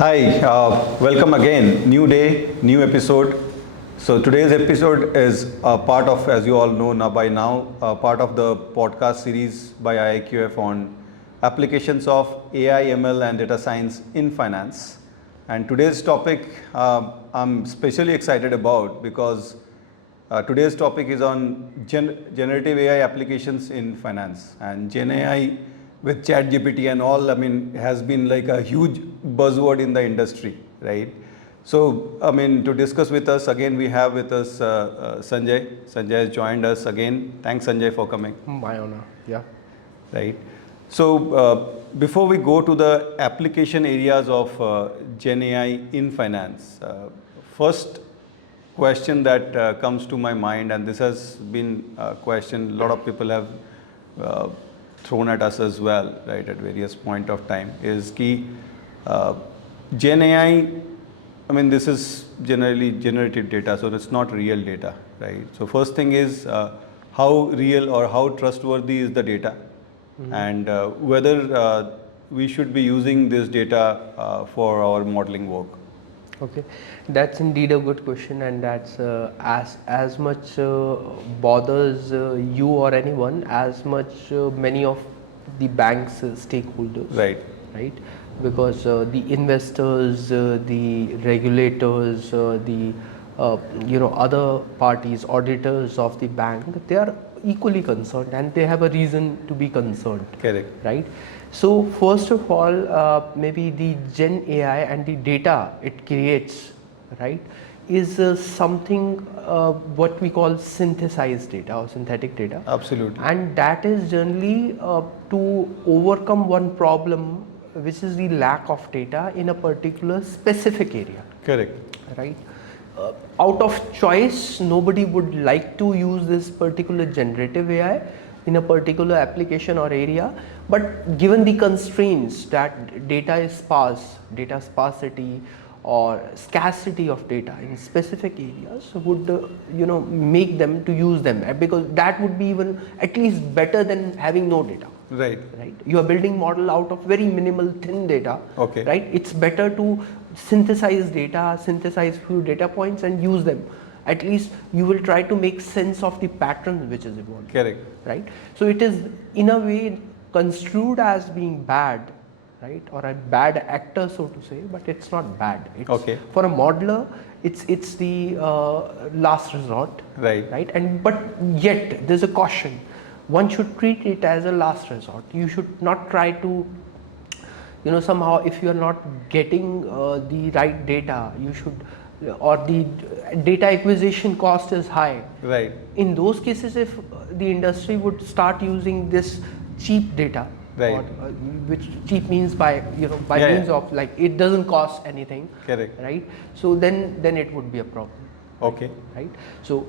Hi, welcome again. New day, new episode. So today's episode is a part of, as you all know now by now, part of the podcast series by IIQF on applications of AI, ML, and data science in finance. And today's topic I'm especially excited about because today's topic is on generative AI applications in finance, and GenAI with ChatGPT and all. I mean, has been like a huge buzzword in the industry, right? So, I mean, to discuss with us again, we have with us Sanjay. Sanjay has joined us again. Thanks, Sanjay, for coming. My honor. Yeah. Right. So, before we go to the application areas of GenAI in finance, first question that comes to my mind, and this has been a question a lot of people have thrown at us as well, right, at various point of time, is key GenAI. I mean, this is generally generated data, so it's not real data, right? So first thing is how real or how trustworthy is the data, and whether we should be using this data for our modeling work. Okay, that's indeed a good question, and that's as much bothers you or anyone as much many of the bank's stakeholders. Right. Right, because the investors, the regulators, the other parties, auditors of the bank, they are equally concerned, and they have a reason to be concerned. Correct. Right. So first of all, maybe the Gen AI and the data it creates, right, is something what we call synthesized data or synthetic data. Absolutely. And that is generally to overcome one problem, which is the lack of data in a particular specific area. Correct. Right. Out of choice, nobody would like to use this particular generative AI in a particular application or area, but given the constraints that data is sparse, data sparsity or scarcity of data in specific areas would make them to use them, because that would be even at least better than having no data. Right. Right. You are building model out of very minimal thin data. Okay. Right. It's better to synthesize data, synthesize few data points and use them. At least you will try to make sense of the pattern which is evolving. Correct. Right. So it is in a way construed as being bad, right, or a bad actor, so to say, but it's not bad. It's, okay. For a modeler, it's the last resort. Right. Right. And but yet there's a caution. One should treat it as a last resort. You should not try to, somehow if you are not getting the right data, you should, or the data acquisition cost is high. Right. In those cases, if the industry would start using this cheap data, right, or, which cheap means by means of like it doesn't cost anything. Correct. Right. So then it would be a problem. Okay. Right. So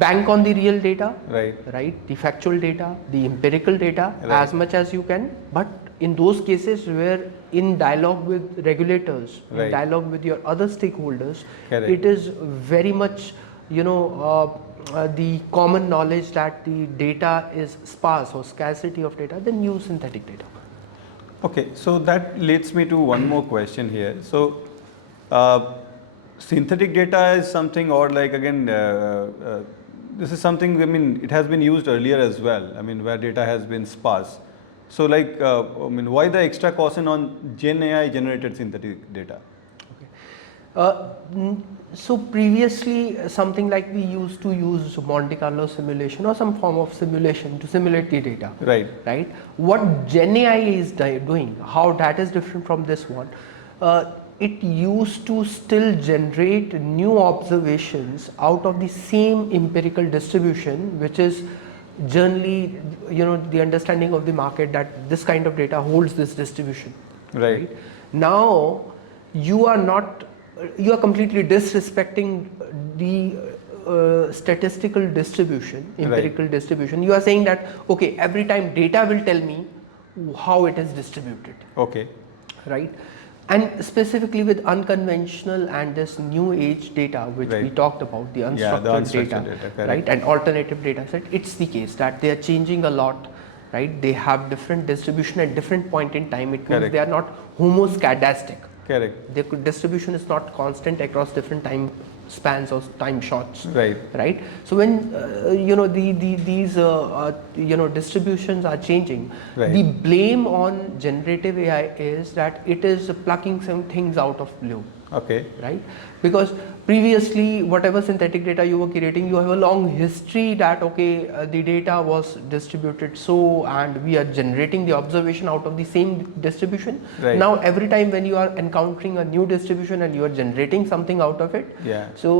bank on the real data. Right. Right. The factual data, the empirical data, right, as much as you can. But in those cases where in dialogue with regulators, right, in dialogue with your other stakeholders, correct, it is very much the common knowledge that the data is sparse or scarcity of data, then use synthetic data. Okay, so that leads me to one more question here. So synthetic data is something, or like again, this is something, I mean, it has been used earlier as well, I mean, where data has been sparse. So like, I mean, why the extra caution on Gen AI generated synthetic data? Okay. So previously, something like we used to use Monte Carlo simulation or some form of simulation to simulate the data. Right. Right. What GenAI is doing, how that is different from this one, it used to still generate new observations out of the same empirical distribution, which is generally, the understanding of the market that this kind of data holds this distribution. Right. Now, you are completely disrespecting the statistical distribution, empirical right, distribution. You are saying that, okay, every time data will tell me how it is distributed. Okay. Right. And specifically with unconventional and this new age data, which right, we talked about, the unstructured, data, right, and alternative data set, it's the case that they are changing a lot, right? They have different distribution at different point in time. It means correct, they are not homoscedastic. Correct. Their distribution is not constant across different time spans or time shots. Right. Right. So when these distributions are changing, Right. the blame on generative AI is that it is plucking some things out of blue. Okay. Right, because previously whatever synthetic data you were creating, you have a long history that the data was distributed so, and we are generating the observation out of the same distribution. Right. Now every time when you are encountering a new distribution and you are generating something out of it, Yeah. so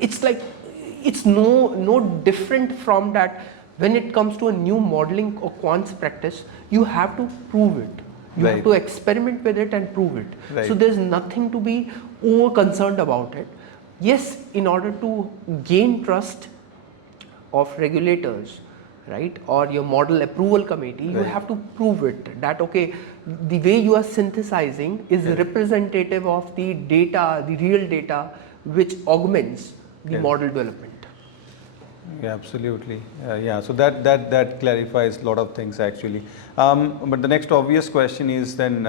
it's like it's no different from that. When it comes to a new modeling or quants practice, you have to prove it. You Right. have to experiment with it and prove it. Right. So there's nothing to be over concerned about it. Yes, in order to gain trust of regulators, right, or your model approval committee, you Right. have to prove it that the way you are synthesizing is Correct. representative of the data, the real data, which augments the Correct. model development. Yeah, absolutely. Yeah, so that clarifies a lot of things actually. But the next obvious question is then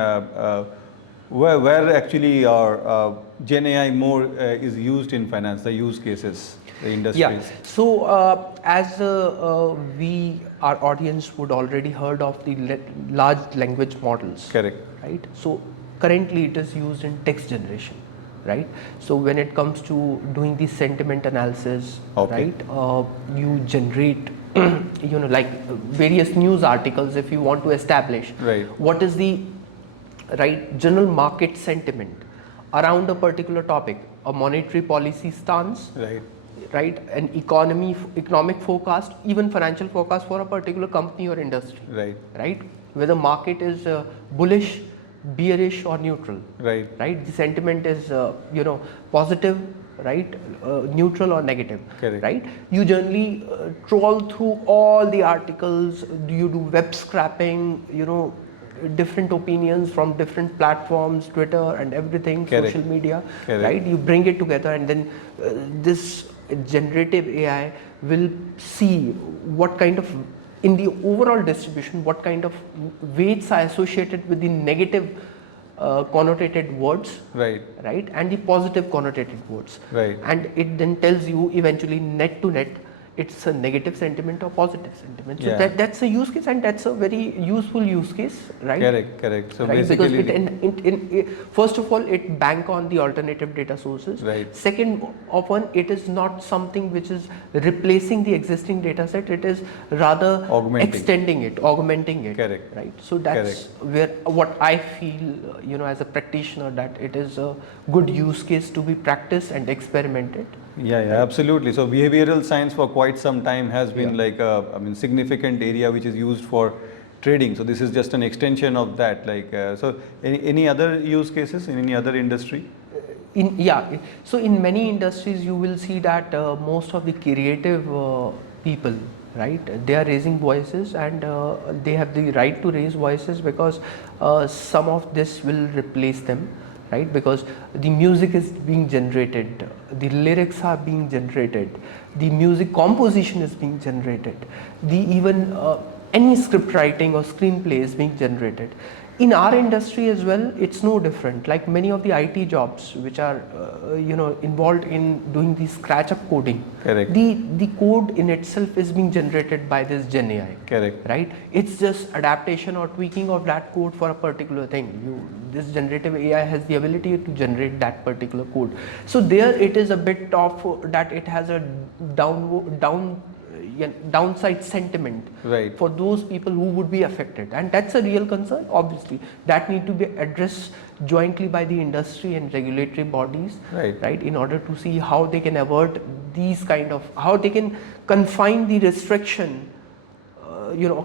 where actually our Gen AI more is used in finance, the use cases, the industries. Yeah. So as our audience would already heard of the large language models. Correct. Right. So currently it is used in text generation. Right. So when it comes to doing the sentiment analysis, Okay. right, you generate like various news articles if you want to establish Right. what is the general market sentiment around a particular topic, a monetary policy stance, Right. an economic forecast, even financial forecast for a particular company or industry, Right. whether market is bullish, bearish or neutral, Right. the sentiment is positive, neutral or negative. Correct. Right, you generally troll through all the articles, you do web scrapping, different opinions from different platforms, Twitter and everything, Correct. social media. Correct. Right, you bring it together and then this generative AI will see what kind of, in the overall distribution, what kind of weights are associated with the negative connotated words, Right. and the positive connotated words, Right. and it then tells you eventually net to net it's a negative sentiment or positive sentiment. So Yeah. that's a use case, and that's a very useful use case, right? Correct. So Right, because basically, first of all, it bank on the alternative data sources. Right. Second of one, it is not something which is replacing the existing data set. It is rather extending it, augmenting it. Correct. Right. So that's where what I feel, as a practitioner, that it is a good use case to be practiced and experimented. Yeah, absolutely. So behavioral science for quite some time has been like a, significant area which is used for trading. So this is just an extension of that. So any other use cases in any other industry? So in many industries you will see that most of the creative people, right, they are raising voices, and they have the right to raise voices because some of this will replace them. Right, because the music is being generated, the lyrics are being generated, the music composition is being generated, even any script writing or screenplay is being generated. In our industry as well, it's no different. Like many of the IT jobs which are involved in doing the scratch up coding, Correct. the code in itself is being generated by this GenAI. Correct. Right, it's just adaptation or tweaking of that code for a particular thing. This generative AI has the ability to generate that particular code. So there it is a bit of that it has a downside sentiment, Right. for those people who would be affected, and that's a real concern. Obviously that need to be addressed jointly by the industry and regulatory bodies, Right. in order to see how they can avert these kind of, how they can confine the restriction,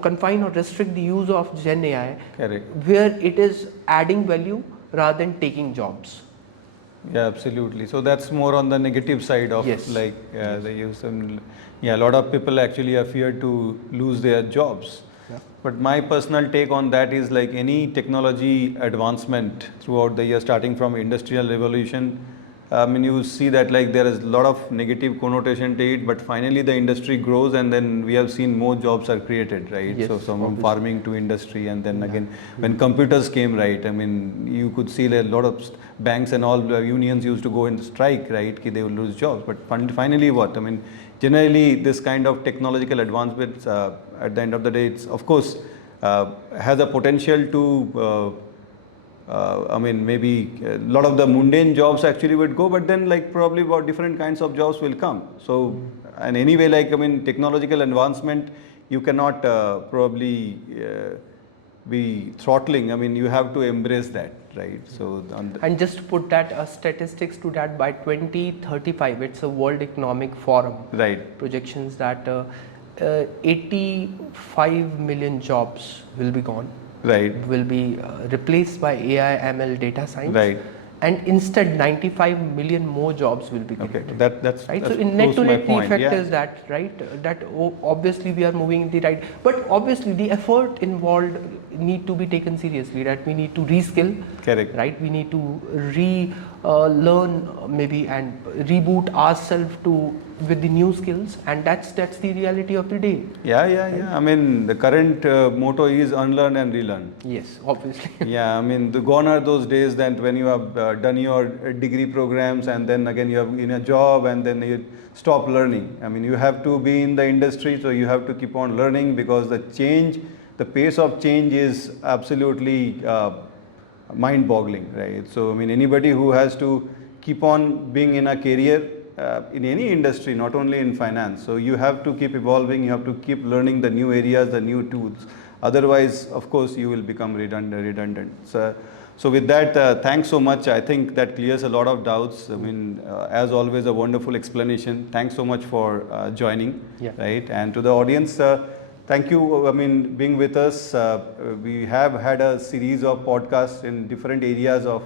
confine or restrict the use of Gen AI, Correct. where it is adding value rather than taking jobs. Yeah, absolutely. So that's more on the negative side of the use. And a lot of people actually are feared to lose their jobs. Yeah. But my personal take on that is like any technology advancement throughout the year, starting from industrial revolution I mean, you see that like there is a lot of negative connotation to it, but finally the industry grows, and then we have seen more jobs are created, right? Yes, So from obviously. farming to industry, and then again when computers came, right? I mean, you could see a lot of banks and all unions used to go and strike, right? Ki they will lose jobs, but finally what? I mean, generally this kind of technological advancements at the end of the day, it's of course has a potential to I mean, maybe a lot of the mundane jobs actually would go, but then like probably about different kinds of jobs will come. So, and anyway, like, I mean, technological advancement, you cannot probably be throttling. I mean, you have to embrace that, right? So, And just to put that statistics to that, by 2035, it's a World Economic Forum right, projections that 85 million jobs will be gone, right, will be replaced by AI, ML, data science, right. and instead 95 million more jobs will be created. Okay, that's Right, so that's in net proves to my net, the point. effect Yeah. is that, right, that obviously we are moving in the right, but obviously the effort involved need to be taken seriously, right? We need to reskill, Correct. right? We need to learn maybe and reboot ourselves to with the new skills, and that's the reality of the day. Yeah. I mean, the current motto is unlearn and relearn. Yes, obviously. Yeah, I mean, gone are those days that when you have done your degree programs and then again you have in a job and then you stop learning. I mean, you have to be in the industry, so you have to keep on learning because the pace of change is absolutely mind-boggling, right? So, I mean, anybody who has to keep on being in a career in any industry, not only in finance. So you have to keep evolving, you have to keep learning the new areas, the new tools. Otherwise, of course, you will become redundant. So with that, thanks so much. I think that clears a lot of doubts. I mean, as always, a wonderful explanation. Thanks so much for joining, Yeah. right? And to the audience, thank you. I mean, being with us. We have had a series of podcasts in different areas of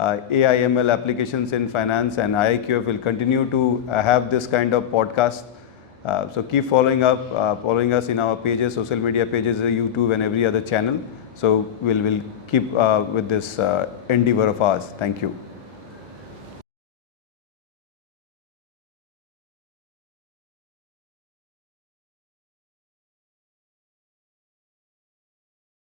AI ML applications in finance, and IIQF will continue to have this kind of podcast. So keep following us in our pages, social media pages, YouTube and every other channel. So we'll keep with this endeavor of ours. Thank you.